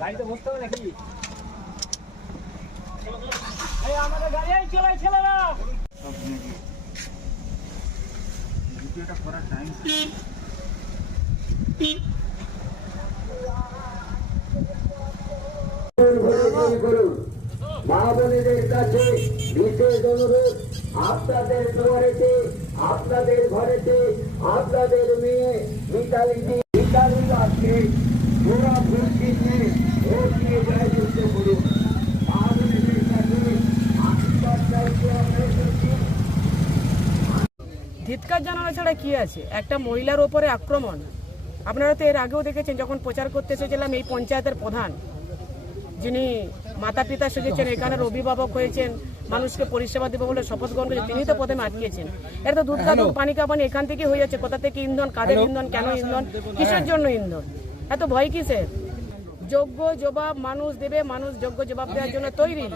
গাড়িতে বসতে হবে নাকি? আমাদের গাড়ি চলে ছেলেরা ভিডিওটা করার টাইম মা বোনেদের কাছে বিশেষ অনুরোধ আপনাদের দুয়ারেতে আপনাদের ঘরেতে আপনাদের মেয়ে মিতালিজি ধিৎকার জানানো ছাড়া কি আছে? একটা মহিলার ওপরে আক্রমণ। আপনারা তো এর আগেও দেখেছেন যখন প্রচার করতে এসেছিলাম এই পঞ্চায়েতের প্রধান যিনি মাতা পিতা সেজেছেন এখানের অভিভাবক হয়েছেন মানুষকে পরিষেবা দেবো বলে শপথ গ্রহণ করেছেন তিনি তো প্রথমে আটকেছেন। এটা তো দুধ কা পানি কা পানি এখান থেকে হয়ে যাচ্ছে। কোথা থেকে ইন্ধন কাদের ইন্ধন কেন ইন্ধন কিসের জন্য ইন্ধন? এত ভয় কিসের? যোগ্য জবাব মানুষ দেবে মানুষ যোগ্য জবাব দেওয়ার জন্য তৈরি।